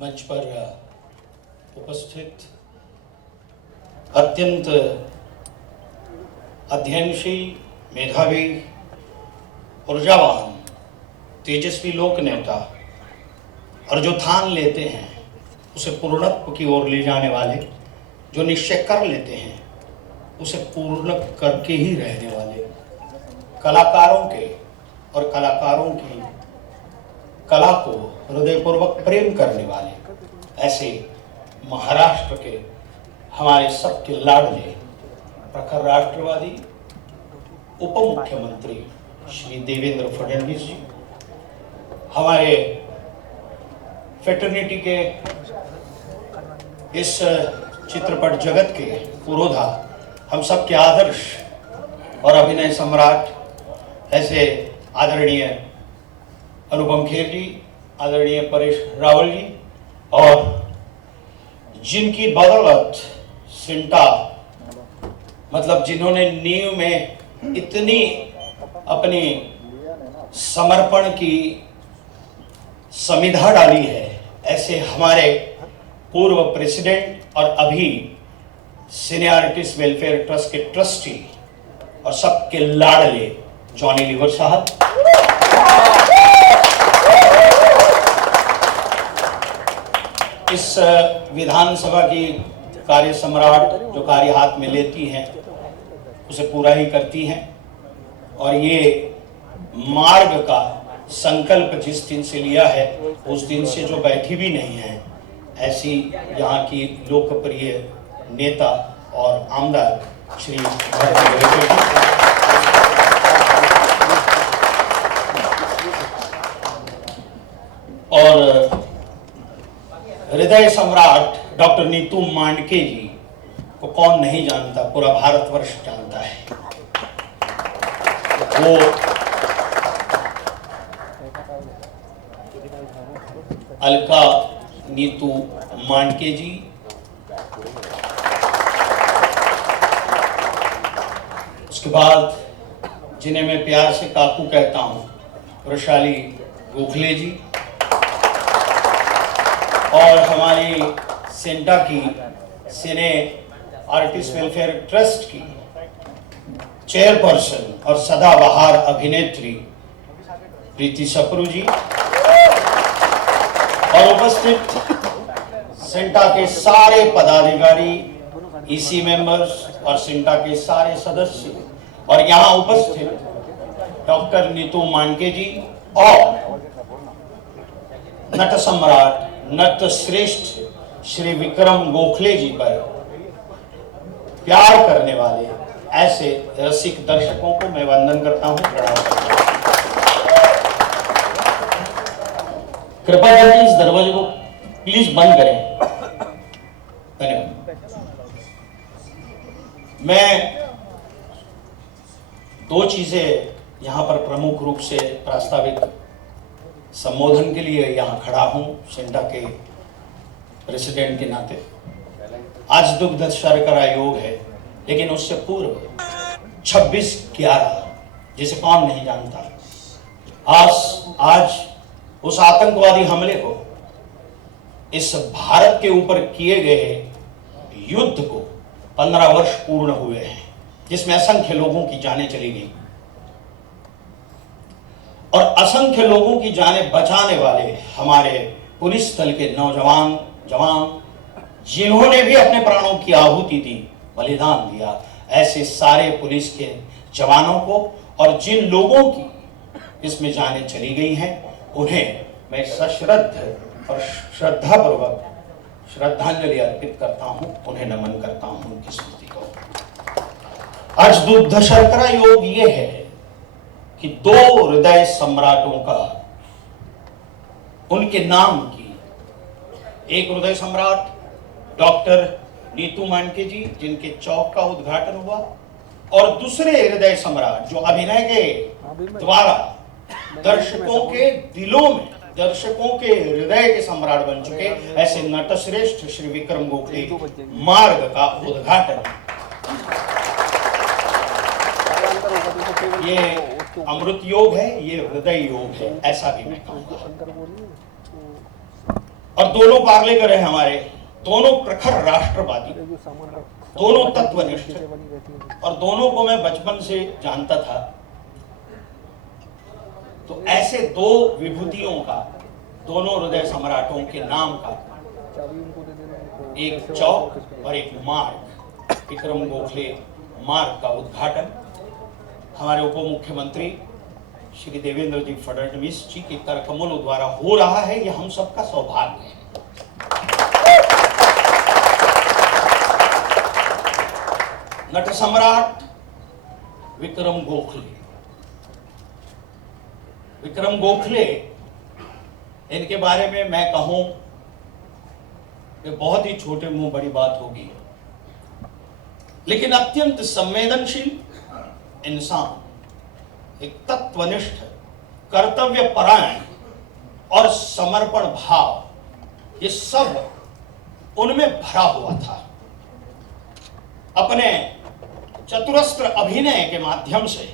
मंच पर उपस्थित अत्यंत अध्ययनशील, मेधावी, ऊर्जावान, तेजस्वी लोक नेता और जो ठान लेते हैं उसे पूर्णत्व की ओर ले जाने वाले, जो निश्चय कर लेते हैं उसे पूर्ण करके ही रहने वाले, कलाकारों के और कलाकारों की कला को हृदयपूर्वक प्रेम करने वाले, ऐसे महाराष्ट्र के हमारे सबके लाडले प्रखर राष्ट्रवादी उप मुख्यमंत्री श्री देवेंद्र फडणवीस जी, हमारे फेटर्निटी के इस चित्रपट जगत के पुरोधा, हम सब के आदर्श और अभिनय सम्राट ऐसे आदरणीय अनुपम खेर जी, आदरणीय परेश रावल जी, और जिनकी बदौलत सिंटा मतलब जिन्होंने नींव में इतनी अपनी समर्पण की समिधा डाली है, ऐसे हमारे पूर्व प्रेसिडेंट और अभी सीनियर आर्टिस्ट वेलफेयर ट्रस्ट के ट्रस्टी और सबके लाडले जॉनी लीवर साहब, इस विधानसभा की कार्य सम्राट जो कार्य हाथ में लेती हैं उसे पूरा ही करती हैं, और ये मार्ग का संकल्प जिस दिन से लिया है उस दिन से जो बैठी भी नहीं है, ऐसी यहाँ की लोकप्रिय नेता और आमदार श्री और हृदय सम्राट डॉक्टर नीतू मांडके जी को कौन नहीं जानता, पूरा भारतवर्ष जानता है। वो अलका नीतू मांडके जी उसके बाद जिन्हें मैं प्यार से काकू कहता हूं, वृषाली गोखले जी, और हमारी सेंटा की सिने आर्टिस्ट वेलफेयर ट्रस्ट की चेयरपर्सन और सदाबहार अभिनेत्री प्रीति सप्रू जी, और उपस्थित सेंटा के सारे पदाधिकारी, ईसी मेंबर्स और सेंटा के सारे सदस्य, और यहाँ उपस्थित डॉक्टर नीतू मांडके जी और नट सम्राट, नट श्रेष्ठ श्री विक्रम गोखले जी पर प्यार करने वाले ऐसे रसिक दर्शकों को मैं वंदन करता हूं, प्रणाम करता हूं। कृपया करके इस दरवाजे को प्लीज बंद करें, धन्यवाद। मैं दो चीजें यहां पर प्रमुख रूप से प्रास्ताविक संबोधन के लिए यहाँ खड़ा हूँ सेंटा के प्रेसिडेंट के नाते। आज दुग्ध शर्करा योग है, लेकिन उससे पूर्व 26/11 जिसे कौन नहीं जानता, आज उस आतंकवादी हमले को, इस भारत के ऊपर किए गए युद्ध को 15 वर्ष पूर्ण हुए हैं, जिसमें असंख्य लोगों की जानें चली गई और असंख्य लोगों की जानें बचाने वाले हमारे पुलिस दल के नौजवान जवान, जिन्होंने भी अपने प्राणों की आहुति दी, बलिदान दिया, ऐसे सारे पुलिस के जवानों को और जिन लोगों की इसमें जानें चली गई हैं, उन्हें मैं सश्रद्ध और श्रद्धापूर्वक श्रद्धांजलि अर्पित करता हूं, उन्हें नमन करता हूं, उनकी स्मृति को। आज दुग्ध शर्करा योग ये है कि दो हृदय सम्राटों का, उनके नाम की, एक हृदय सम्राट डॉक्टर नीतू मांडके जी जिनके चौक का उद्घाटन हुआ, और दूसरे हृदय सम्राट जो अभिनय के द्वारा दर्शकों के दिलों में, दर्शकों के हृदय के सम्राट बन चुके ऐसे नटश्रेष्ठ श्री विक्रम गोखले मार्ग का उद्घाटन। ये अमृत योग है, ये हृदय योग है, ऐसा भी मैं कहूंगा। और और दोनों पार्लेकर हैं हमारे, दोनों प्रखर राष्ट्रवादी, दोनों तत्वनिष्ठ, और दोनों को मैं बचपन से जानता था। तो ऐसे दो विभूतियों का, दोनों हृदय सम्राटों के नाम का एक चौक और एक मार्ग, विक्रम गोखले मार्ग का उद्घाटन हमारे उप मुख्यमंत्री श्री देवेंद्र जी फडणवीस जी के करकमलों द्वारा हो रहा है। यह हम सबका सौभाग्य है। नट सम्राट विक्रम गोखले, विक्रम गोखले, इनके बारे में मैं कहूं कि बहुत ही छोटे मुंह बड़ी बात होगी, लेकिन अत्यंत संवेदनशील इंसान, एक तत्वनिष्ठ, कर्तव्य परायण और समर्पण भाव, ये सब उनमें भरा हुआ था। अपने चतुरस्त्र अभिनय के माध्यम से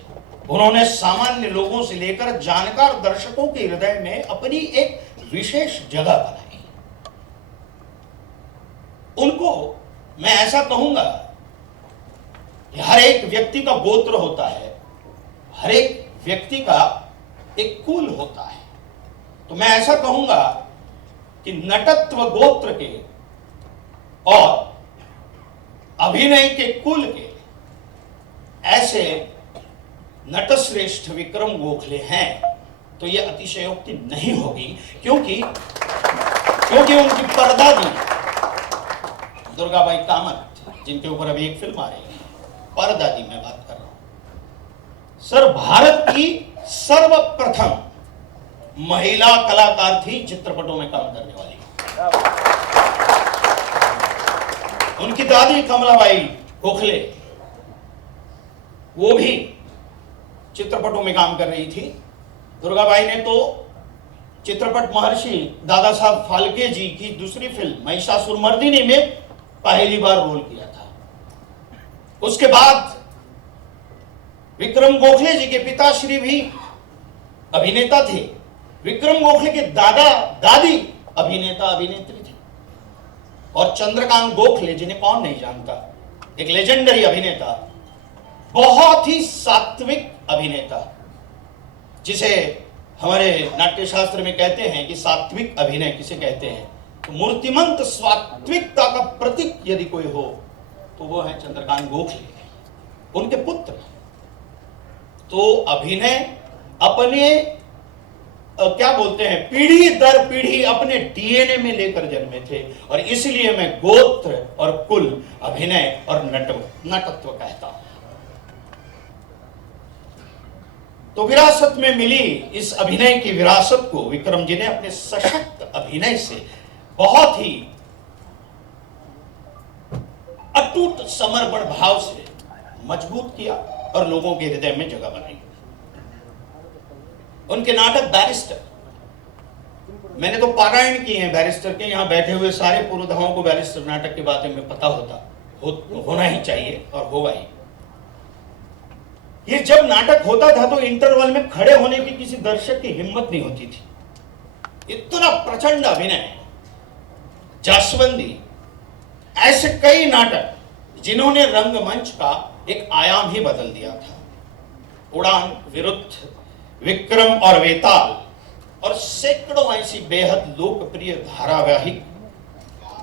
उन्होंने सामान्य लोगों से लेकर जानकार दर्शकों के हृदय में अपनी एक विशेष जगह बनाई। उनको मैं ऐसा कहूंगा कि हर एक व्यक्ति का गोत्र होता है, हर एक व्यक्ति का एक कुल होता है। तो मैं ऐसा कहूंगा कि नटत्व गोत्र के और अभिनय के कुल के ऐसे नटश्रेष्ठ विक्रम गोखले हैं, तो यह अतिशयोक्ति नहीं होगी, क्योंकि उनकी परदादी दुर्गाबाई कामत, जिनके ऊपर अभी एक फिल्म आ रही है, परदादी मैं बात कर रहा हूं, सर भारत की सर्वप्रथम महिला कलाकार थी चित्रपटों में काम करने वाली। उनकी दादी कमलाबाई गोखले, वो भी चित्रपटों में काम कर रही थी। दुर्गाबाई ने तो चित्रपट महर्षि दादा साहब फाल्के जी की दूसरी फिल्म महिषासुरमर्दिनी में पहली बार रोल किया था। उसके बाद विक्रम गोखले जी के पिताश्री भी अभिनेता थे। विक्रम गोखले के दादा दादी अभिनेता अभिनेत्री थे। और चंद्रकांत गोखले, जिन्हें कौन नहीं जानता, एक लेजेंडरी अभिनेता, बहुत ही सात्विक अभिनेता, जिसे हमारे नाट्य शास्त्र में कहते हैं कि सात्विक अभिनय किसे कहते हैं, तो मूर्तिमंत सात्विकता का प्रतीक यदि कोई हो तो वो है चंद्रकांत गोखले, उनके पुत्र। तो अभिनय अपने क्या बोलते हैं, पीढ़ी दर पीढ़ी अपने डीएनए में लेकर जन्मे थे, और इसलिए मैं गोत्र और कुल, अभिनय और नटत्व कहता हूं। तो विरासत में मिली इस अभिनय की विरासत को विक्रम जी ने अपने सशक्त अभिनय से बहुत ही अटूट समर्पण भाव से मजबूत किया और लोगों के हृदय में जगह बनाई। उनके नाटक बैरिस्टर, मैंने तो पारायण किए हैं बैरिस्टर के, यहां बैठे हुए सारे पुरोधाओं को बैरिस्टर नाटक के बारे में पता होना ही चाहिए और होगा ही। ये जब नाटक होता था तो इंटरवल में खड़े होने की किसी दर्शक की हिम्मत नहीं होती थी। इतना प्रचंड अभिनय, जासवंदी, ऐसे कई नाटक जिन्होंने रंगमंच का एक आयाम ही बदल दिया था। उड़ान, विरुद्ध, विक्रम और वेताल और सैकड़ों ऐसी बेहद लोकप्रिय धारावाहिक,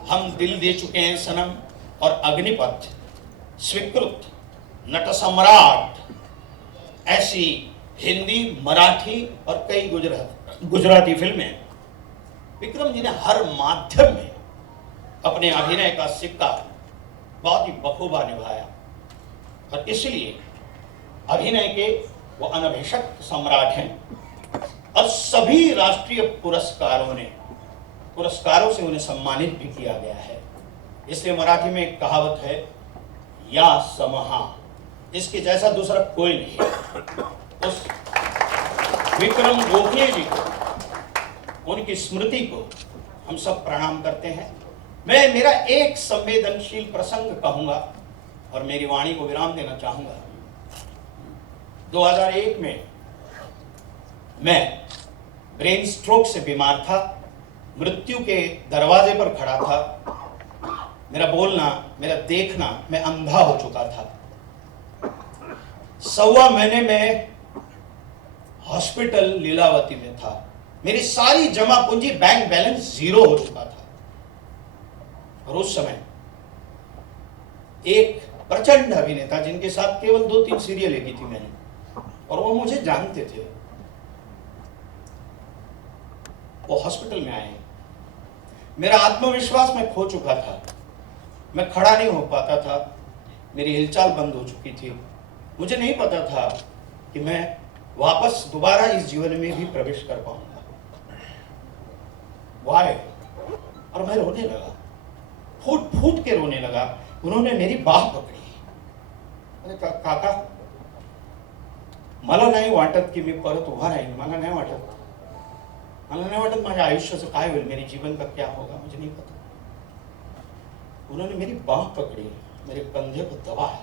हम दिल दे चुके हैं सनम और अग्निपथ, स्वीकृत, नट सम्राट, ऐसी हिंदी, मराठी और कई गुजराती फिल्में विक्रम जी ने हर माध्यम में अपने अभिनय का सिक्का बहुत ही बखूबा निभाया, और इसलिए अभिनय के वो अनभिषिक्त सम्राट हैं। और सभी राष्ट्रीय पुरस्कारों से उन्हें सम्मानित भी किया गया है। इसलिए मराठी में एक कहावत है, या समहा, इसके जैसा दूसरा कोई नहीं। उस विक्रम गोखले जी को, उनकी स्मृति को हम सब प्रणाम करते हैं। मैं मेरा एक संवेदनशील प्रसंग कहूंगा और मेरी वाणी को विराम देना चाहूंगा। 2001 में मैं ब्रेन स्ट्रोक से बीमार था मृत्यु के दरवाजे पर खड़ा था। मेरा बोलना, मेरा देखना, मैं अंधा हो चुका था। 1.25 महीने में हॉस्पिटल लीलावती में था। मेरी सारी जमा पूंजी, बैंक बैलेंस 0 हो चुका था। और उस समय एक प्रचंड अभिनेता, जिनके साथ केवल 2-3 सीरियलें की थी मैंने, और वो मुझे जानते थे, वो हॉस्पिटल में आए। मेरा आत्मविश्वास मैं खो चुका था। मैं खड़ा नहीं हो पाता था। मेरी हिलचाल बंद हो चुकी थी। मुझे नहीं पता था कि मैं वापस दोबारा इस जीवन में भी प्रवेश कर पाऊंगा। वाय? और मैं रोने लगा, फूट फूट के रोने लगा। उन्होंने मेरी बाह पकड़ी। मैंने कहा, काका, मला नाही वाटत की मी परत उभा राहीन. मला नाही वाटत माझ्या आयुष्याचं काय होईल, मेरे जीवन का क्या होगा, मुझे नहीं पता. उन्होंने मेरी बाह पकड़ी, मेरे कंधे को दबाया.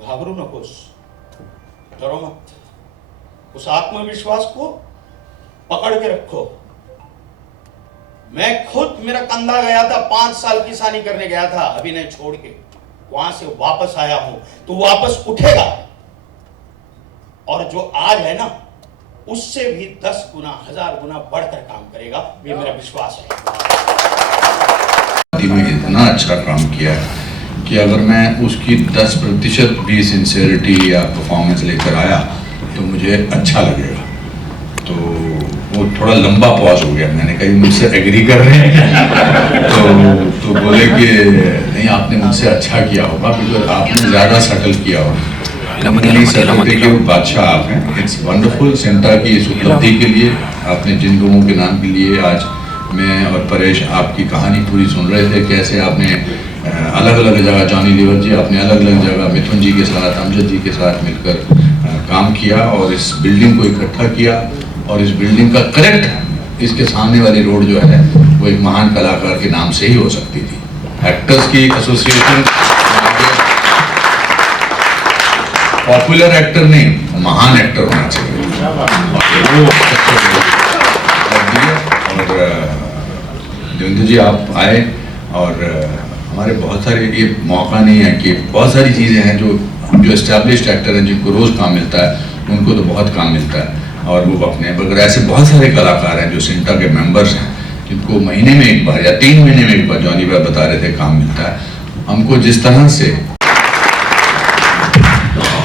घाबरू नकोस, डरो मत, उस आत्मविश्वास को पकड़ के रखो. मैं खुद, मेरा कंधा गया था, 5 साल किसानी करने गया था अभिनय छोड़ के, वहां से वापस आया हूं. तो वापस उठेगा, और जो आज है ना, उससे भी 10 गुना 1000 गुना बढ़कर काम करेगा, ये मेरा विश्वास है. में इतना अच्छा काम किया है कि अगर मैं उसकी 10% भी सिंसेरिटी या परफॉर्मेंस लेकर आया तो मुझे अच्छा लगेगा. तो वो थोड़ा लंबा पॉज हो गया. मैंने कहा मुझसे एग्री कर रहे हैं तो बोले कि नहीं, आपने मुझसे अच्छा किया होगा, बिकॉज आपने ज़्यादा सेटल किया होगा. के बादशाह आप हैं. It's wonderful. सेंटा की इस उपलब्धि के लिए, आपने जिन लोगों के नाम के लिए आज मैं और परेश आपकी कहानी पूरी सुन रहे थे, कैसे आपने अलग अलग जगह, जॉनी लीवर जी आपने अलग अलग जगह मिथुन जी के साथ, अमजद जी के साथ मिलकर काम किया और इस बिल्डिंग को इकट्ठा किया. और इस बिल्डिंग का करेक्ट इसके सामने वाली रोड जो है वो एक महान कलाकार के नाम से ही हो सकती थी. एक्टर्स की एसोसिएशन, पॉपुलर एक्टर नहीं, महान एक्टर होना चाहिए. और देवेंद्र जी आप आए, और हमारे बहुत सारे, ये मौका नहीं है कि बहुत सारी चीज़ें हैं जो एस्टैब्लिश्ड एक्टर हैं, जिनको रोज़ काम मिलता है, उनको तो बहुत काम मिलता है और वो अपने, मगर ऐसे बहुत सारे कलाकार हैं जो सिंटा के मेंबर्स हैं, जिनको महीने में एक बार या 3 महीने में एक बार, जॉनी भाई बता रहे थे, काम मिलता है. हमको जिस तरह से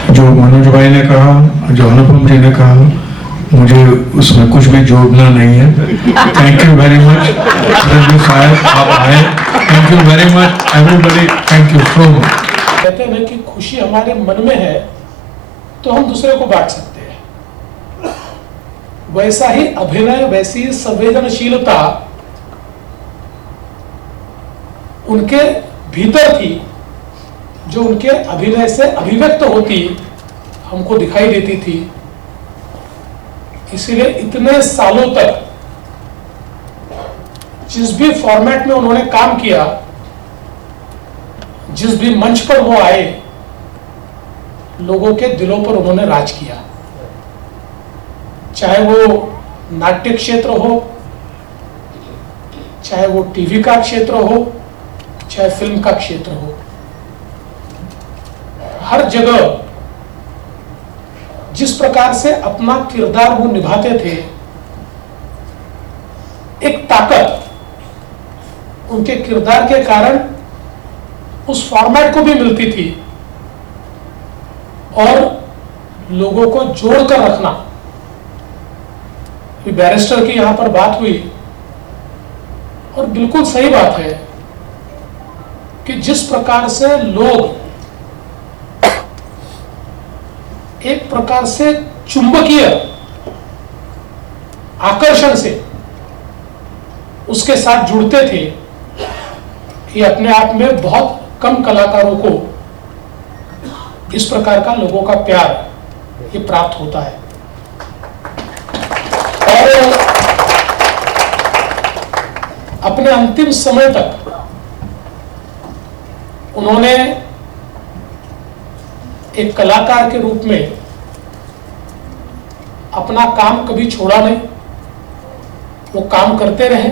जो मनोज भाई ने कहा, जो अनुपम जी ने कहा, मुझे उसमें कुछ भी जोड़ना नहीं है. थैंक यू वेरी मच साहब, आप आए. Thank you very much everybody. Thank you so much. कहते हैं ना कि खुशी हमारे मन में है तो हम दूसरे को बांट सकते हैं. वैसा ही अभिनय, वैसी संवेदनशीलता उनके भीतर थी, जो उनके अभिनय से अभिव्यक्त होती हमको दिखाई देती थी. इसीलिए इतने सालों तक जिस भी फॉर्मेट में उन्होंने काम किया, जिस भी मंच पर वो आए, लोगों के दिलों पर उन्होंने राज किया. चाहे वो नाट्य क्षेत्र हो, चाहे वो टीवी का क्षेत्र हो, चाहे फिल्म का क्षेत्र हो, हर जगह जिस प्रकार से अपना किरदार वो निभाते थे, एक ताकत उनके किरदार के कारण उस फॉर्मेट को भी मिलती थी, और लोगों को जोड़कर रखना. बैरिस्टर की यहां पर बात हुई, और बिल्कुल सही बात है कि जिस प्रकार से लोग एक प्रकार से चुंबकीय आकर्षण से उसके साथ जुड़ते थे, ये अपने आप में बहुत कम कलाकारों को इस प्रकार का लोगों का प्यार ये प्राप्त होता है. और अपने अंतिम समय तक उन्होंने एक कलाकार के रूप में अपना काम कभी छोड़ा नहीं. वो काम करते रहे.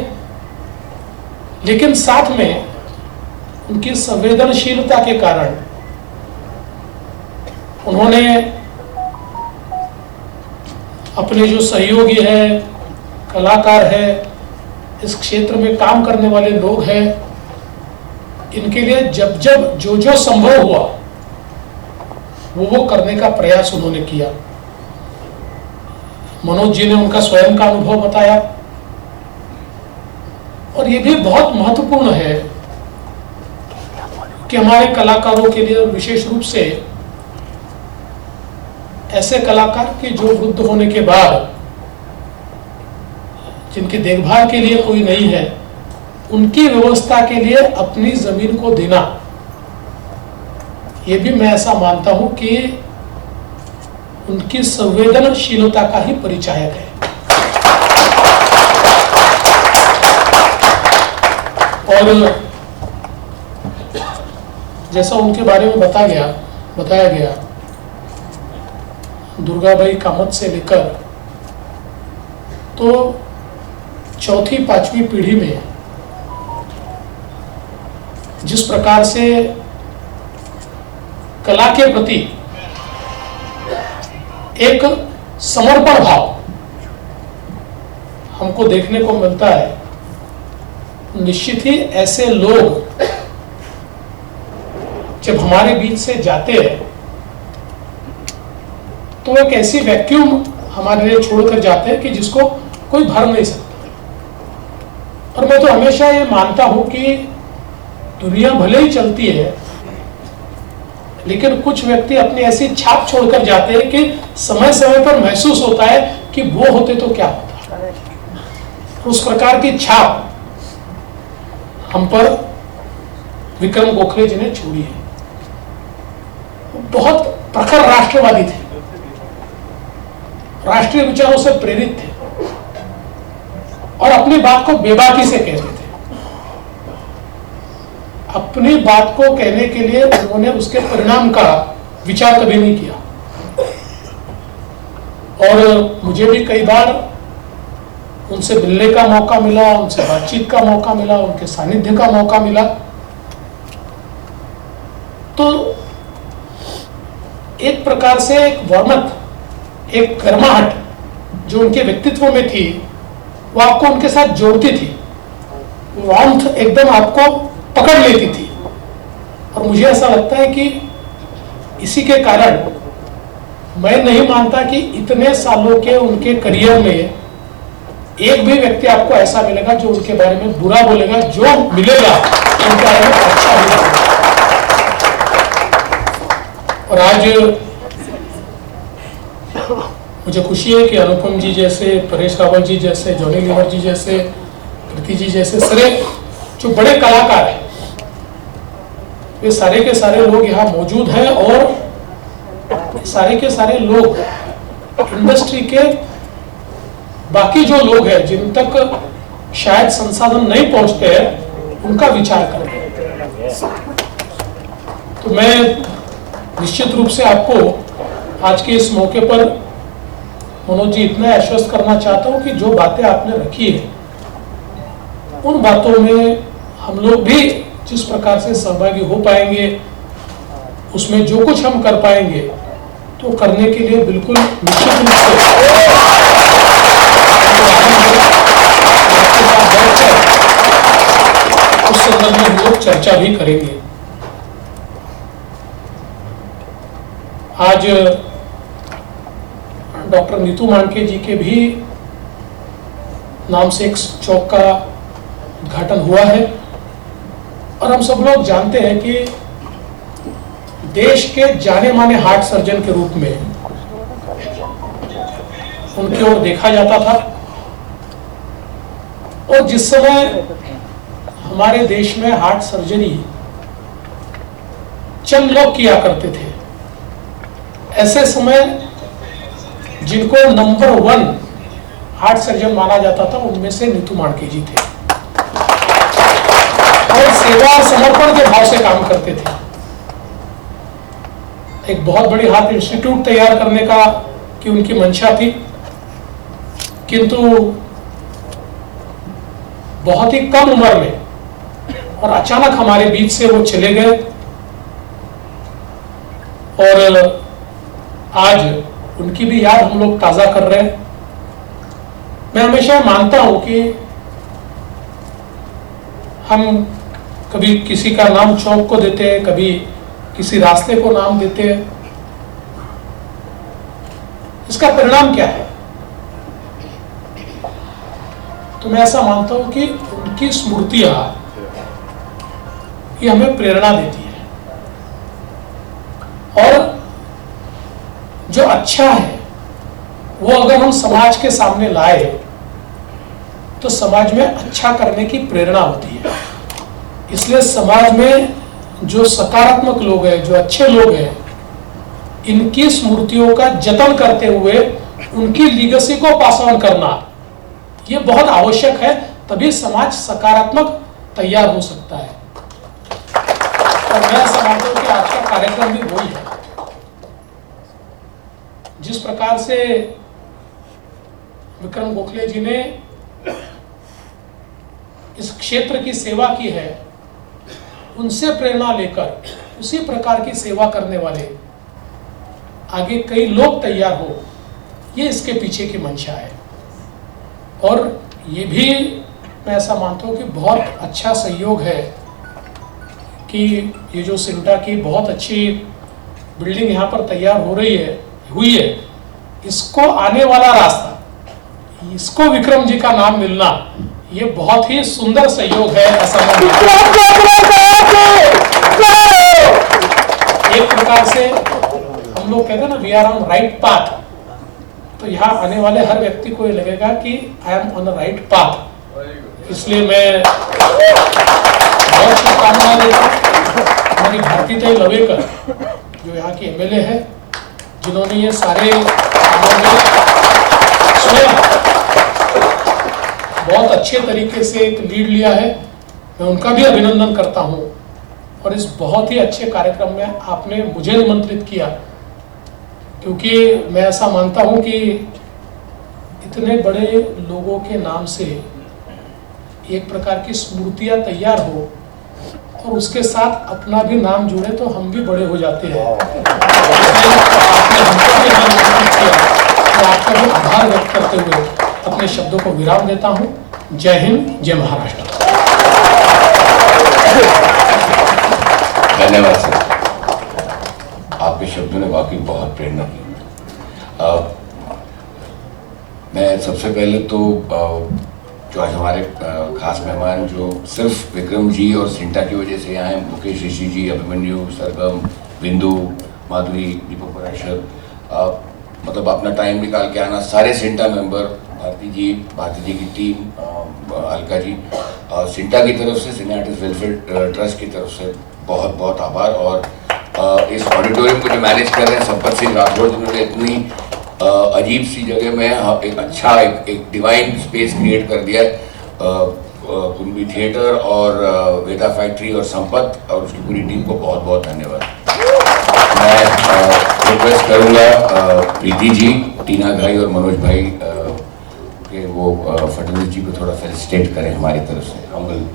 लेकिन साथ में उनकी संवेदनशीलता के कारण उन्होंने अपने जो सहयोगी है, कलाकार है, इस क्षेत्र में काम करने वाले लोग हैं, इनके लिए जब जब जो जो संभव हुआ वो करने का प्रयास उन्होंने किया। मनोज जी ने उनका स्वयं का अनुभव बताया, और ये भी बहुत महत्वपूर्ण है कि हमारे कलाकारों के लिए, विशेष रूप से ऐसे कलाकार के जो वृद्ध होने के बाद जिनकी देखभाल के लिए कोई नहीं है, उनकी व्यवस्था के लिए अपनी जमीन को देना, ये भी मैं ऐसा मानता हूं कि उनकी संवेदनशीलता का ही परिचायक है। और जैसा उनके बारे में बताया गया, दुर्गाबाई कामत से लेकर तो चौथी पांचवी पीढ़ी में जिस प्रकार से कला के प्रति एक समर्पण भाव हमको देखने को मिलता है, निश्चित ही ऐसे लोग जब हमारे बीच से जाते हैं तो एक ऐसी वैक्यूम हमारे लिए छोड़कर जाते हैं कि जिसको कोई भर नहीं सकता। और मैं तो हमेशा ये मानता हूं कि दुनिया भले ही चलती है, लेकिन कुछ व्यक्ति अपनी ऐसी छाप छोड़कर जाते हैं कि समय समय पर महसूस होता है कि वो होते तो क्या होता। उस प्रकार की छाप हम पर विक्रम गोखले जी ने छोड़ी है। बहुत प्रखर राष्ट्रवादी थे, राष्ट्रीय विचारों से प्रेरित थे और अपनी बात को बेबाकी से कहते थे। अपनी बात को कहने के लिए उन्होंने उसके परिणाम का विचार कभी नहीं किया। और मुझे भी कई बार उनसे मिलने का मौका मिला, उनसे बातचीत का मौका मिला, उनके सानिध्य का मौका मिला। तो एक प्रकार से एक वर्मत, एक गर्माहट जो उनके व्यक्तित्व में थी, वो आपको उनके साथ जोड़ती थी, वार्मथ एकदम आपको पकड़ लेती थी। और मुझे ऐसा लगता है कि इसी के कारण मैं नहीं मानता कि इतने सालों के उनके करियर में एक भी व्यक्ति आपको ऐसा मिलेगा जो उनके बारे में बुरा बोलेगा। जो मिलेगा उनके बारे में अच्छा मिलेगा। और आज मुझे खुशी है कि अनुपम जी जैसे, परेश रावल जी जैसे, जॉनी लीवर जी जैसे, कृति जी जैसे सारे जो बड़े कलाकार हैं, वे सारे के सारे लोग यहाँ मौजूद हैं। और सारे के सारे लोग इंडस्ट्री के बाकी जो लोग हैं जिन तक शायद संसाधन नहीं पहुंचते हैं, उनका विचार करें। तो मैं निश्चित रूप से आपको आज के इस मौके पर मनोज जी इतना आश्वस्त करना चाहता हूं कि जो बातें आपने रखी है, उन बातों में हम लोग भी जिस प्रकार से सहभागी हो पाएंगे, उसमें जो कुछ हम कर पाएंगे तो करने के लिए बिल्कुल निश्चित रूप से उस संदर्भ में हम लोग चर्चा भी करेंगे। आज डॉक्टर नीतू मांडके जी के भी नाम से एक चौक का उद्घाटन हुआ है। और हम सब लोग जानते हैं कि देश के जाने माने हार्ट सर्जन के रूप में उनकी ओर देखा जाता था। और जिस समय हमारे देश में हार्ट सर्जरी चंद लोग किया करते थे, ऐसे समय जिनको नंबर 1 हार्ट सर्जन माना जाता था, उनमें से नीतू मांडके जी थे। और सेवा और समर्पण के भाव से काम करते थे। एक बहुत बड़ी हार्ट इंस्टीट्यूट तैयार करने का की उनकी मंशा थी, किंतु बहुत ही कम उम्र में और अचानक हमारे बीच से वो चले गए और आज उनकी भी याद हम लोग ताजा कर रहे हैं। मैं हमेशा मानता हूं कि हम कभी किसी का नाम चौक को देते हैं, कभी किसी रास्ते को नाम देते हैं। इसका परिणाम क्या है? तो मैं ऐसा मानता हूं कि उनकी स्मृतियां ये हमें प्रेरणा देती है और जो अच्छा है वो अगर हम समाज के सामने लाए तो समाज में अच्छा करने की प्रेरणा होती है। इसलिए समाज में जो सकारात्मक लोग हैं, जो अच्छे लोग हैं, इनकी स्मृतियों का जतन करते हुए उनकी लीगेसी को पास ऑन करना ये बहुत आवश्यक है, तभी समाज सकारात्मक तैयार हो सकता है। और मैं ऐसा मानता हूं कि आज का कार्यक्रम भी वही है। जिस प्रकार से विक्रम गोखले जी ने इस क्षेत्र की सेवा की है, उनसे प्रेरणा लेकर उसी प्रकार की सेवा करने वाले आगे कई लोग तैयार हो, ये इसके पीछे की मंशा है। और ये भी मैं ऐसा मानता हूँ कि बहुत अच्छा सहयोग है कि ये जो सिंटा की बहुत अच्छी बिल्डिंग यहाँ पर तैयार हुई है, इसको आने वाला रास्ता, इसको विक्रम जी का नाम मिलना, ये बहुत ही सुंदर सहयोग है ऐसा एक प्रकार से हम लोग कहते हैं ना, we are on right path. तो यहाँ आने वाले हर व्यक्ति को ये लगेगा कि I am on the right path. इसलिए मैं बहुत शुभकामनाएं देता हूँ हमारी भारतीताई लवेकर जो यहाँ की एमएलए है, जिन्होंने ये सारे स्वयं बहुत अच्छे तरीके से एक लीड लिया है। मैं उनका भी अभिनंदन करता हूँ। और इस बहुत ही अच्छे कार्यक्रम में आपने मुझे निमंत्रित किया, क्योंकि मैं ऐसा मानता हूँ कि इतने बड़े लोगों के नाम से एक प्रकार की स्मृतियाँ तैयार हो और उसके साथ अपना भी नाम जुड़े तो हम भी बड़े हो जाते हैं। आपने हमको भी निमंत्रित किया, तो आपका भी आभार व्यक्त करते हुए अपने शब्दों को विराम देता हूँ। जय हिंद, जय महाराष्ट्र। धन्यवाद सर, आपके शब्दों ने वाकई बहुत प्रेरणा दी। मैं सबसे पहले तो जो आज हमारे खास मेहमान जो सिर्फ विक्रम जी और सिंटा की वजह से यहाँ हैं, मुकेश ऋषि जी, अभिमन्यु, सरगम, बिंदु, माधुरी, दीपक पराशर, मतलब अपना टाइम निकाल के आना, सारे सिंटा मेंबर, भारती जी की टीम, अलका जी, सिंटा की तरफ से, सिने आर्टिस्ट वेलफेयर ट्रस्ट की तरफ से बहुत बहुत आभार। और इस ऑडिटोरियम को जो मैनेज कर रहे हैं संपत सिंह राठौड़, जिन्होंने इतनी अजीब सी जगह में एक अच्छा एक डिवाइन स्पेस क्रिएट कर दिया है, कुंभी थिएटर और वेदा फैक्ट्री और संपत और उसकी पूरी टीम को बहुत बहुत धन्यवाद। मैं रिक्वेस्ट करूँगा प्रीति जी, टीना भाई और मनोज भाई कि वो फडणवीस जी को थोड़ा फेलिसिटेट करें हमारी तरफ से। हमल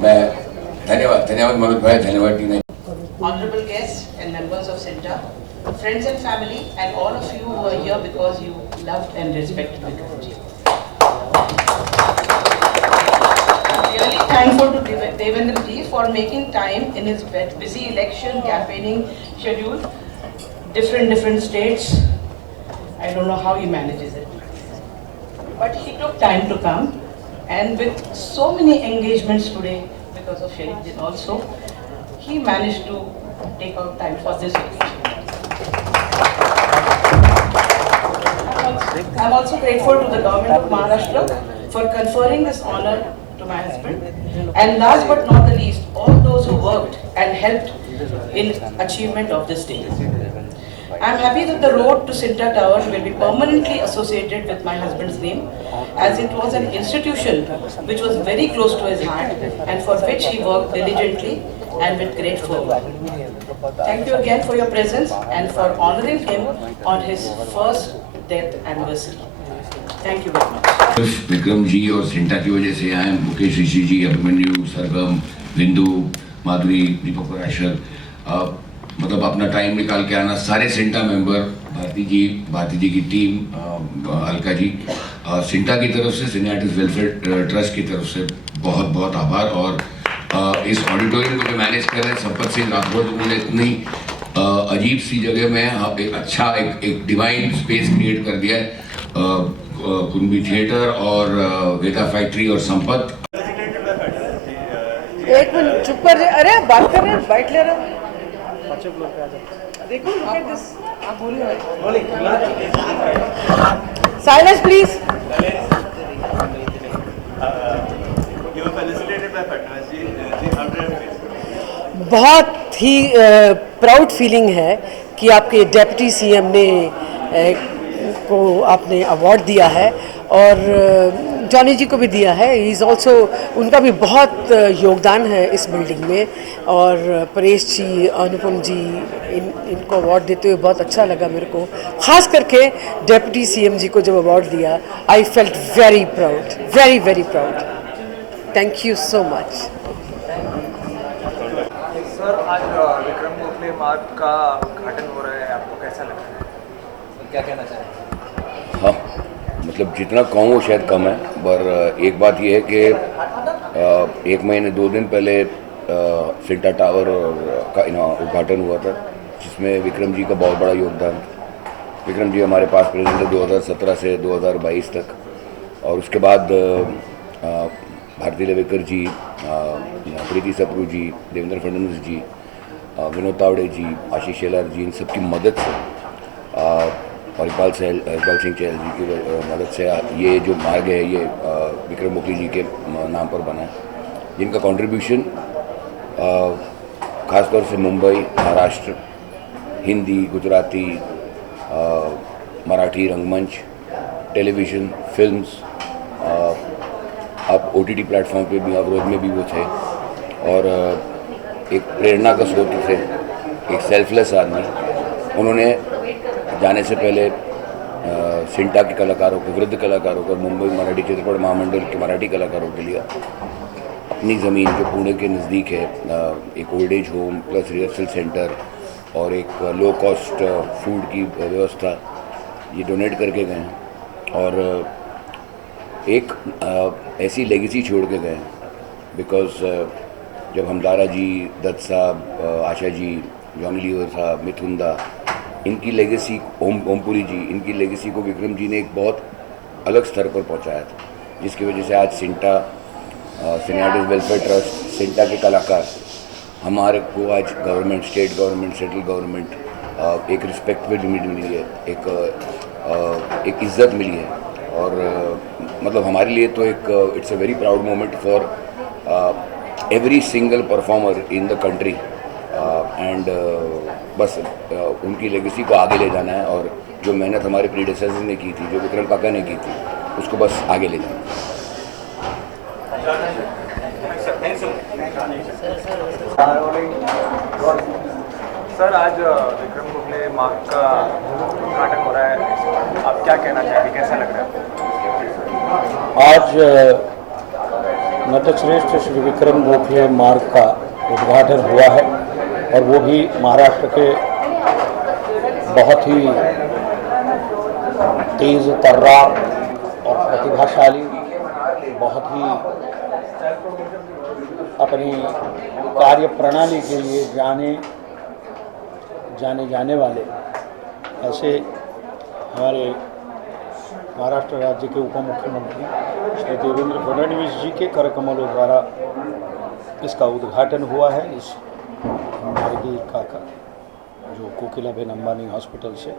मैं धन्यवाद मनोज भाई, धन्यवाद टीना। Honorable guests and members of SINTA, friends and family, and all of you who are here because you loved and respected Vikram ji. thankful to Devendra ji for making time in his busy election campaigning schedule, different states. I don't know how he manages it, but he took time to come, and with so many engagements today because of Sharif ji also, he managed to take out time for this occasion. I'm also grateful to the government of Maharashtra for conferring this honor to my husband, and last but not the least, all those who worked and helped in achievement of this day. I'm happy that the road to Cinta Tower will be permanently associated with my husband's name, as it was an institution which was very close to his heart and for which he worked diligently and with great fervor. Thank you again for your presence and for honoring him on his first death anniversary. Thank you very much. सिर्फ विक्रम जी और सिंटा की वजह से आए, मुकेश ऋषि जी, अभिमन्यु, सरगम, बिंदु, माधुरी, दीपक पराशर, मतलब अपना time निकाल के आना, सारे सिंटा मेंबर, भारती जी की टीम, अलका जी, सिंटा की तरफ से, सिनेआर्टिस्ट वेलफेयर ट्रस्ट की तरफ से बहुत बहुत आभार। और इस ऑडिटोरियम को जो मैनेज कर रहे हैं संपत सिंह राठौर, उन्होंने इतनी अजीब सी जगह में एक अच्छा एक डिवाइन स्पेस क्रिएट कर दिया है, कुंभी थिएटर और वेदा फैक्ट्री और संपत। एक मिनट चुप कर जाए, अरे आप बात कर रहे हैं, बाइट ले रहे हैं, देखो look at this, आप बोलिए, साइलेंस प्लीज। बहुत ही प्राउड फीलिंग है कि आपके डेप्यूटी सीएम ने को आपने अवार्ड दिया है और जॉनी जी को भी दिया है। ही इज़ ऑल्सो, उनका भी बहुत योगदान है इस बिल्डिंग में। और परेश जी, अनुपम जी, इनको अवार्ड देते हुए बहुत अच्छा लगा मेरे को, ख़ास करके डेप्यूटी सीएम जी को जब अवार्ड दिया, I felt very proud, very very proud. Thank you so much. Sir, आज विक्रम गोखले मार्ग का उद्घाटन हो रहा है, आपको कैसा लग रहा है, क्या कहना चाहेंगे? हाँ, मतलब जितना कहूँ वो शायद कम है, पर एक बात ये है कि 1 महीने 2 दिन पहले सिंटा टावर का उद्घाटन हुआ था, जिसमें विक्रम जी का बहुत बड़ा योगदान था। विक्रम जी हमारे पास प्रेसिडेंट थे 2017 से 2022 तक, और उसके बाद भारती लेवेकर जी, प्रीति सप्रू जी, देवेंद्र फडणवीस जी, विनोद तावड़े जी, आशीष शेलार जी, इन सबकी मदद से और इकबाल सिंह चहल जी की मदद से ये जो मार्ग है ये विक्रम गोखले जी के नाम पर बना है, जिनका कंट्रीब्यूशन ख़ासतौर से मुंबई, महाराष्ट्र, हिंदी, गुजराती, मराठी रंगमंच, टेलीविज़न, फिल्म्स, अब OTT प्लेटफॉर्म पे भी, अवरोध में भी वो थे, और एक प्रेरणा का स्रोत थे, एक सेल्फलेस आदमी। उन्होंने जाने से पहले सिंटा के कलाकारों को, वृद्ध कलाकारों को, मुंबई मराठी चित्रपट महामंडल के मराठी कलाकारों के लिए अपनी ज़मीन जो पुणे के नज़दीक है, एक old age home plus rehearsal centre और एक लो कॉस्ट फूड की व्यवस्था ये डोनेट करके गए हैं, और एक ऐसी लेगेसी छोड़ के गए हैं। बिकॉज जब हमदारा जी, दत्त साहब, आशा जी, जॉनी लीवर साहब, मिथुन दा, इनकी लेगेसी, ओमपुरी जी, इनकी लेगेसी को विक्रम जी ने एक बहुत अलग स्तर पर पहुंचाया था, जिसकी वजह से आज सिंटा, सिनेआर्टिस्ट वेलफेयर ट्रस्ट, सिंटा के कलाकार, हमारे को आज government, state government, central government एक रिस्पेक्टबिलिटी मिली है, एक इज़्ज़त मिली है। और मतलब हमारे लिए तो एक it's a very proud moment for every single performer in the country, and बस उनकी लेगेसी को आगे ले जाना है, और जो मेहनत हमारे प्रीडेसेसर ने की थी, जो विक्रम काका ने की थी, उसको बस आगे ले जाना है। सर, आज विक्रम गोखले मार्ग का उद्घाटन हो रहा है, आप क्या कहना चाहेंगे, कैसा लग रहा है? आज नटश्रेष्ठ श्री विक्रम गोखले मार्ग का उद्घाटन हुआ है, और वो भी महाराष्ट्र के बहुत ही तेज तर्रार और प्रतिभाशाली बहुत ही अपनी कार्य प्रणाली के लिए जाने वाले ऐसे हमारे महाराष्ट्र राज्य के उप मुख्यमंत्री श्री देवेंद्र फडणवीस जी के करकमलों द्वारा इसका उद्घाटन हुआ है। इस मार्गिका का जो कोकिलाबेन अंबानी हॉस्पिटल से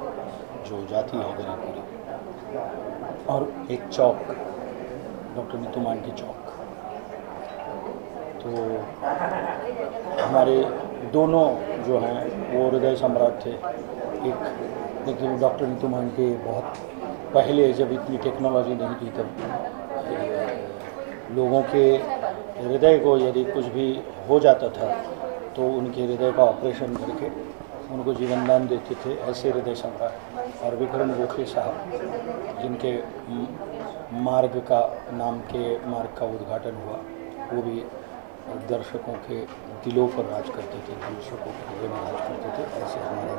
जो जाती है गरीबपुरी, और एक चौक डॉक्टर नीतू मांडके चौक। तो हमारे दोनों जो हैं वो हृदय सम्राट थे। एक लेकिन डॉक्टर नीतू मांडके बहुत पहले, जब इतनी टेक्नोलॉजी नहीं थी, तब लोगों के हृदय को यदि कुछ भी हो जाता था तो उनके हृदय का ऑपरेशन करके उनको जीवन दान देते थे। ऐसे हृदय सम्राट। और विक्रम गोखले साहब, जिनके मार्ग का उद्घाटन हुआ, वो भी दर्शकों के दिलों पर राज करते थे, दर्शकों के हृदय में राज करते थे। ऐसे हमारे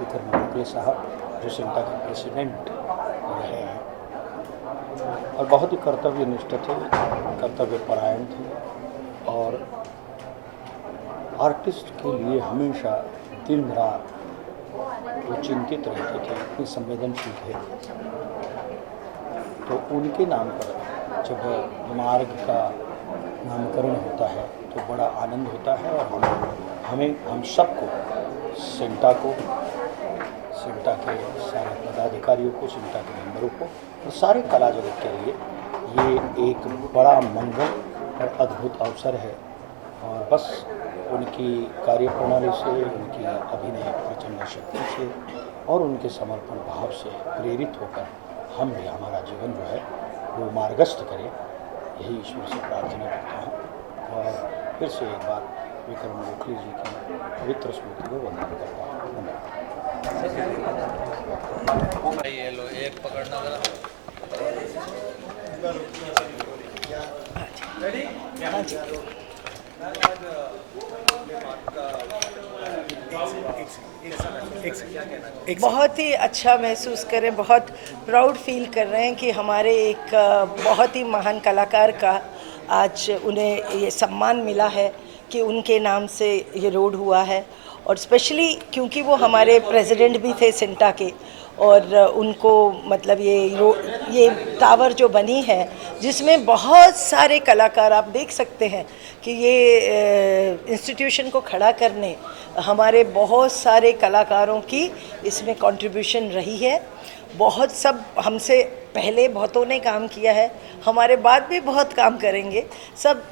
विक्रम गोखले साहब जो सिंटा के प्रेसिडेंट रहे हैं और बहुत ही कर्तव्यनिष्ठ थे, कर्तव्यपरायण थे और आर्टिस्ट के लिए हमेशा दिन रात वो चिंतित रहते थे, इतने संवेदनशील थे। तो उनके नाम पर जब मार्ग का नामकरण होता है तो बड़ा आनंद होता है। और हम सबको, सिंटा के सारे पदाधिकारियों को, सिंटा के मेंबरों को और सारे कला जगत के लिए ये एक बड़ा मंगल और अद्भुत अवसर है। और बस उनकी कार्यप्रणाली से, उनकी अभिनय प्रचंड शक्ति से और उनके समर्पण भाव से प्रेरित होकर हम भी हमारा जीवन जो है वो मार्गस्थ करें, यही ईश्वर से प्रार्थना करता हूँ। और फिर से एक बार विक्रम गोखले जी की पवित्र स्मृति को वंदन करता हूँ। ये लो, एक पकड़ना जरा। बहुत ही अच्छा महसूस करें, बहुत प्राउड फील कर रहे हैं कि हमारे एक बहुत ही महान कलाकार का आज उन्हें ये सम्मान मिला है कि उनके नाम से ये रोड हुआ है। और स्पेशली क्योंकि वो हमारे प्रेसिडेंट भी थे सिंटा के, और उनको मतलब ये टावर जो बनी है जिसमें बहुत सारे कलाकार, आप देख सकते हैं कि ये इंस्टीट्यूशन को खड़ा करने हमारे बहुत सारे कलाकारों की इसमें कंट्रीब्यूशन रही है। बहुत सब हमसे पहले बहुतों ने काम किया है, हमारे बाद भी बहुत काम करेंगे। सब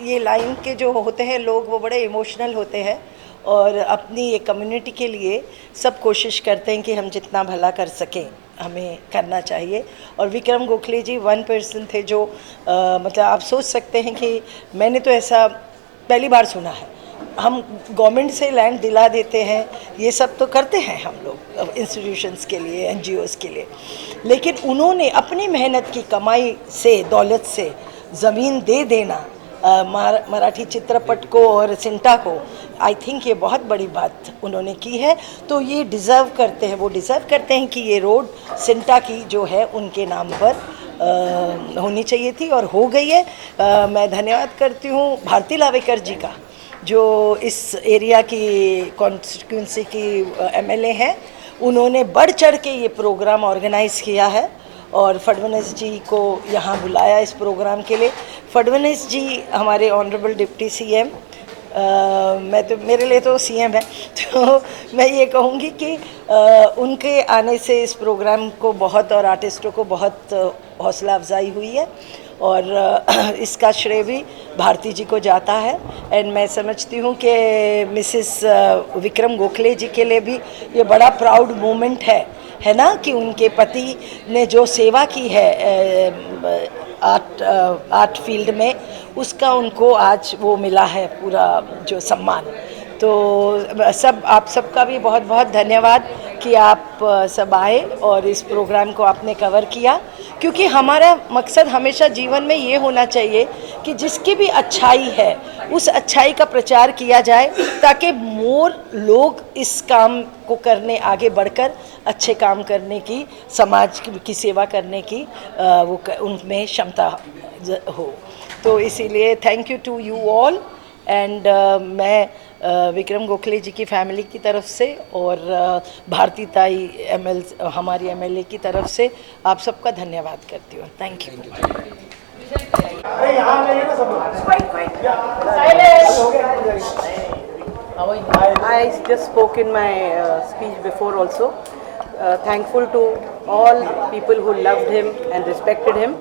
ये लाइन के जो होते हैं लोग, वो बड़े इमोशनल होते हैं और अपनी ये कम्युनिटी के लिए सब कोशिश करते हैं कि हम जितना भला कर सकें हमें करना चाहिए। और विक्रम गोखले जी वन पर्सन थे जो मतलब आप सोच सकते हैं कि मैंने तो ऐसा पहली बार सुना है। हम गवर्नमेंट से लैंड दिला देते हैं, ये सब तो करते हैं हम लोग इंस्टीट्यूशंस के लिए, एनजीओज़ के लिए, लेकिन उन्होंने अपनी मेहनत की कमाई से, दौलत से ज़मीन दे देना मराठी चित्रपट को और सिंटा को, आई थिंक ये बहुत बड़ी बात उन्होंने की है। तो ये डिज़र्व करते हैं, वो डिज़र्व करते हैं कि ये रोड सिंटा की जो है उनके नाम पर होनी चाहिए थी और हो गई है। मैं धन्यवाद करती हूँ भारती लावेकर जी का, जो इस एरिया की कॉन्स्टिट्यूंसी की एमएलए हैं। उन्होंने बढ़ चढ़ के ये प्रोग्राम ऑर्गेनाइज़ किया है और फडणवीस जी को यहाँ बुलाया इस प्रोग्राम के लिए। फडणवीस जी हमारे ऑनरेबल डिप्टी सीएम, मैं तो, मेरे लिए तो सीएम है, तो मैं ये कहूँगी कि उनके आने से इस प्रोग्राम को बहुत, और आर्टिस्टों को बहुत हौसला अफजाई हुई है और इसका श्रेय भी भारती जी को जाता है। एंड मैं समझती हूँ कि मिसेस विक्रम गोखले जी के लिए भी ये बड़ा प्राउड मोमेंट है ना, कि उनके पति ने जो सेवा की है आर्ट फील्ड में, उसका उनको आज वो मिला है पूरा जो सम्मान। तो सब आप सबका भी बहुत बहुत धन्यवाद कि आप सब आए और इस प्रोग्राम को आपने कवर किया, क्योंकि हमारा मकसद हमेशा जीवन में ये होना चाहिए कि जिसकी भी अच्छाई है उस अच्छाई का प्रचार किया जाए, ताकि मोर लोग इस काम को करने आगे बढ़कर अच्छे काम करने की, समाज की सेवा करने की उनमें क्षमता हो। तो इसीलिए thank you to you all and मैं विक्रम गोखले जी की फैमिली की तरफ से और भारती ताई हमारी एमएलए की तरफ से आप सबका धन्यवाद करती हूँ। Thank you. I just spoke in my speech before also. Thankful to all people who loved him and respected him,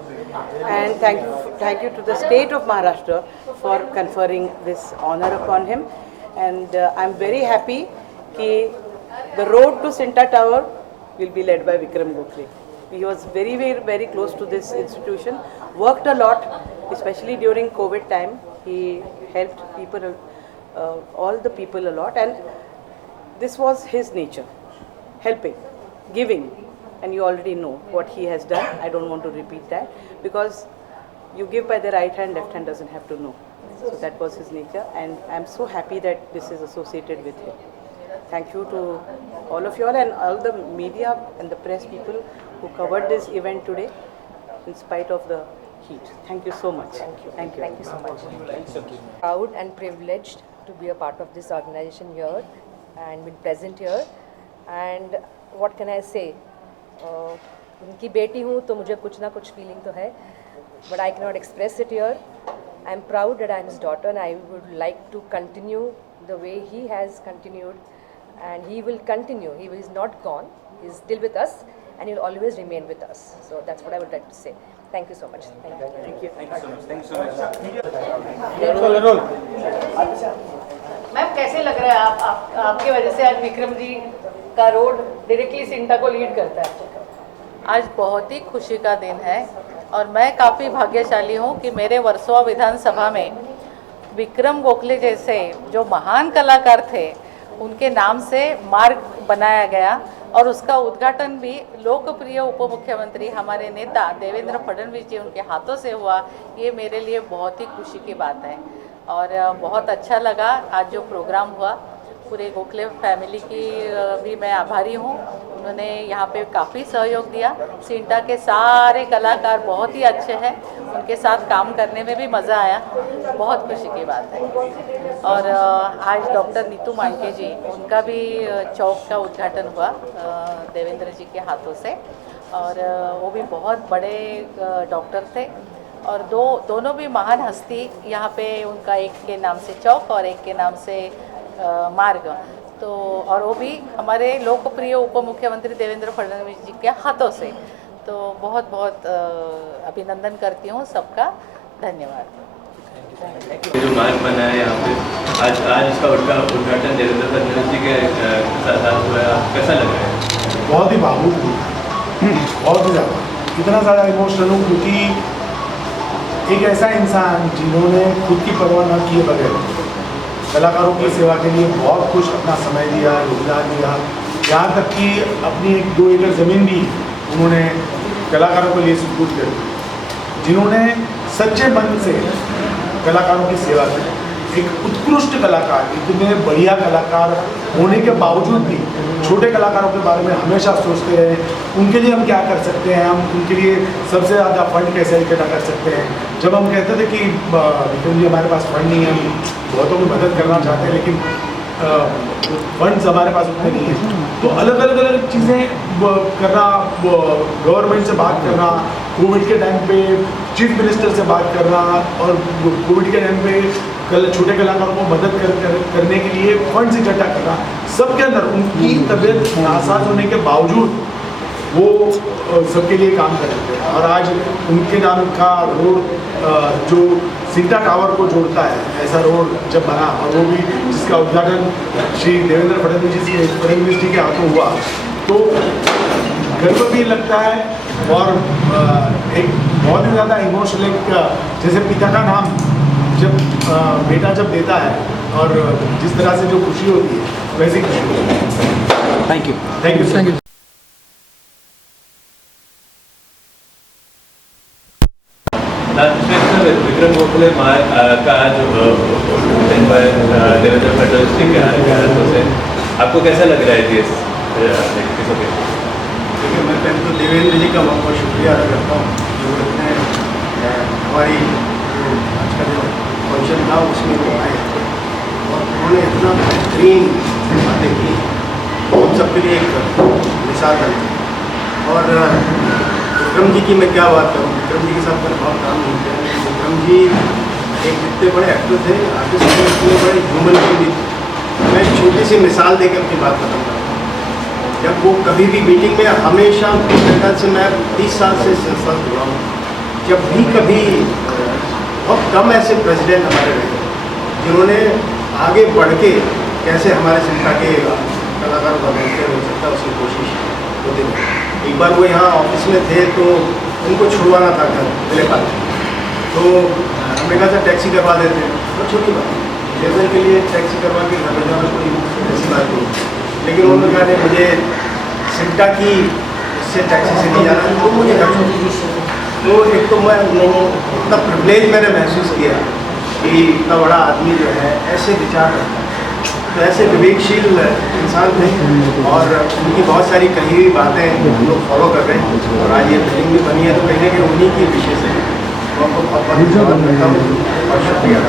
and thank you to the state of Maharashtra for conferring this honor upon him. And I'm very happy that the road to Sinta Tower will be led by Vikram Gokhale. He was very, very, very close to this institution, worked a lot, especially during COVID time. He helped people, all the people a lot, and this was his nature, helping, giving, and you already know what he has done. I don't want to repeat that, because you give by the right hand, left hand doesn't have to know. So that was his nature, and I'm so happy that this is associated with him. Thank you to all of you all and all the media and the press people who covered this event today in spite of the heat. Thank you so much. Thank you. Thank you. Thank you so much. Proud and privileged to be a part of this organization here and been present here. And what can I say? उनकी बेटी हूँ तो मुझे कुछ ना कुछ feeling तो है, but I cannot express it here. I'm proud that I'm his daughter, and I would like to continue the way he has continued, and he will continue. He is not gone. He's still with us, and he will always remain with us. So that's what I would like to say. Thank you so much. Thank you. Thank you. Thank you so much. Thank you so much. Ma'am कैसे लग रहा है आपके वजह से आज विक्रम जी का road directly CINTAA को लीड करता है? आज बहुत ही खुशी का दिन है और मैं काफ़ी भाग्यशाली हूँ कि मेरे वर्सोवा विधानसभा में विक्रम गोखले जैसे जो महान कलाकार थे उनके नाम से मार्ग बनाया गया और उसका उद्घाटन भी लोकप्रिय उप मुख्यमंत्री हमारे नेता देवेंद्र फडणवीस जी उनके हाथों से हुआ। ये मेरे लिए बहुत ही खुशी की बात है और बहुत अच्छा लगा आज जो प्रोग्राम हुआ। पूरे गोखले फैमिली की भी मैं आभारी हूँ, उन्होंने यहाँ पे काफ़ी सहयोग दिया। सिंटा के सारे कलाकार बहुत ही अच्छे हैं, उनके साथ काम करने में भी मज़ा आया, बहुत खुशी की बात है। और आज डॉक्टर नीतू मांडके जी उनका भी चौक का उद्घाटन हुआ देवेंद्र जी के हाथों से और वो भी बहुत बड़े डॉक्टर थे और दोनों भी महान हस्ती यहाँ पे उनका एक के नाम से चौक और एक के नाम से मार्ग, तो और वो भी हमारे लोकप्रिय उप मुख्यमंत्री देवेंद्र फडणवीस जी के हाथों से। तो बहुत बहुत अभिनंदन करती हूँ सबका, धन्यवाद। जो मार्ग बना है यहाँ पे आज इसका उद्घाटन देवेंद्र फडणवीस जी के साथ हुआ है, कैसा लग रहा है? बहुत ही भावुक हूँ, बहुत ही ज़्यादा, इतना ज़्यादा इमोशनल हूँ क्योंकि एक ऐसा इंसान जिन्होंने खुद की परवाह न किए बगैर कलाकारों की सेवा के लिए बहुत कुछ अपना समय दिया, योगदान दिया, यहाँ तक कि अपनी 1-2 एकड़ ज़मीन भी उन्होंने कलाकारों के लिए सुपुर्द कर दी, जिन्होंने सच्चे मन से कलाकारों की सेवा की। एक उत्कृष्ट कलाकार, इतने बढ़िया कलाकार होने के बावजूद भी छोटे कलाकारों के बारे में हमेशा सोचते रहे, उनके लिए हम क्या कर सकते हैं, हम उनके लिए सबसे ज़्यादा फंड कैसे इकट्ठा कर सकते हैं। जब हम कहते थे कि विक्रम जी हमारे पास फंड नहीं है, हम बहुतों की मदद करना चाहते हैं लेकिन फंड्स हमारे पास उतने नहीं हैं, तो अलग अलग चीज़ें करना, गवर्नमेंट से बात करना, कोविड के टाइम पे चीफ मिनिस्टर से बात करना और कोविड के टाइम पे छोटे कलाकारों को मदद करने के लिए फंड्स इकट्ठा करना, सबके अंदर उनकी तबीयत नासाज होने के बावजूद वो सबके लिए काम कर रहे थे। और आज उनके नाम का रोड जो सिंटा टावर को जोड़ता है, ऐसा रोड जब बना और वो भी जिसका उद्घाटन श्री देवेंद्र फडणवीस जी के हाथों हुआ, तो गर्व भी लगता है और एक बहुत ही ज़्यादा इमोशनल, एक जैसे पिता का नाम जब बेटा जब देता है और जिस तरह से जो खुशी होती है वैसी खुशी होती है। Thank you. Thank you sir. Vikram Gokhale का जो देवेंद्र फडणवीस जी के हाथों से आपको कैसा लग रहा है कि देखिए मैं पहले तो देवेंद्र जी का बहुत बहुत शुक्रिया अदा करता हूँ जो उन्होंने हमारी आज का जो फंक्शन था उसमें वो आए और उन्होंने इतना बेहतरीन बातें की हम सबके लिए एक मिसाल बनी। और विक्रम जी की मैं क्या बात करूँ, विक्रम जी के साथ मैंने बहुत काम नहीं किया, लेकिन विक्रम जी एक इतने बड़े एक्टर थे, आर्टिस्ट थे, इतने बड़े ह्यूमन बीइंग थे। मैं एक छोटी सी मिसाल देकर अपनी बात खत्म करूँ। जब वो कभी भी मीटिंग में हमेशा ख्याल से मैं 30 साल से संस्था से जुड़ा हूँ, जब भी कभी बहुत कम ऐसे प्रेसिडेंट हमारे रहे जिन्होंने आगे बढ़ के कैसे हमारे संस्था के कलाकारों का बेहतर हो सकता है उसकी कोशिश होती है। एक बार वो यहाँ ऑफिस में थे तो उनको छुड़वाना था घर मेरे पास, तो हमने कहा था टैक्सी करवा देते हैं, तो छोटी बात चेयरमैन के लिए टैक्सी करवा के घर में जाना कोई ऐसी बात नहीं, लेकिन उन्होंने कहा नहीं मुझे सिंटा की इससे टैक्सी से नहीं जाना, तो मुझे घर छोड़। तो एक तो मैं इतना प्रिविलेज मैंने महसूस किया कि इतना बड़ा आदमी जो है ऐसे विचार रखता है, तो ऐसे विवेकशील इंसान थे और उनकी बहुत सारी कही हुई बातें हम लोग फॉलो कर रहे हैं और आज ये बिल्डिंग भी बनी है तो कहीं ना कहीं उन्हीं की विषय से मैं आपको बहुत बहुत धन्यवाद करता हूँ और शुक्रिया।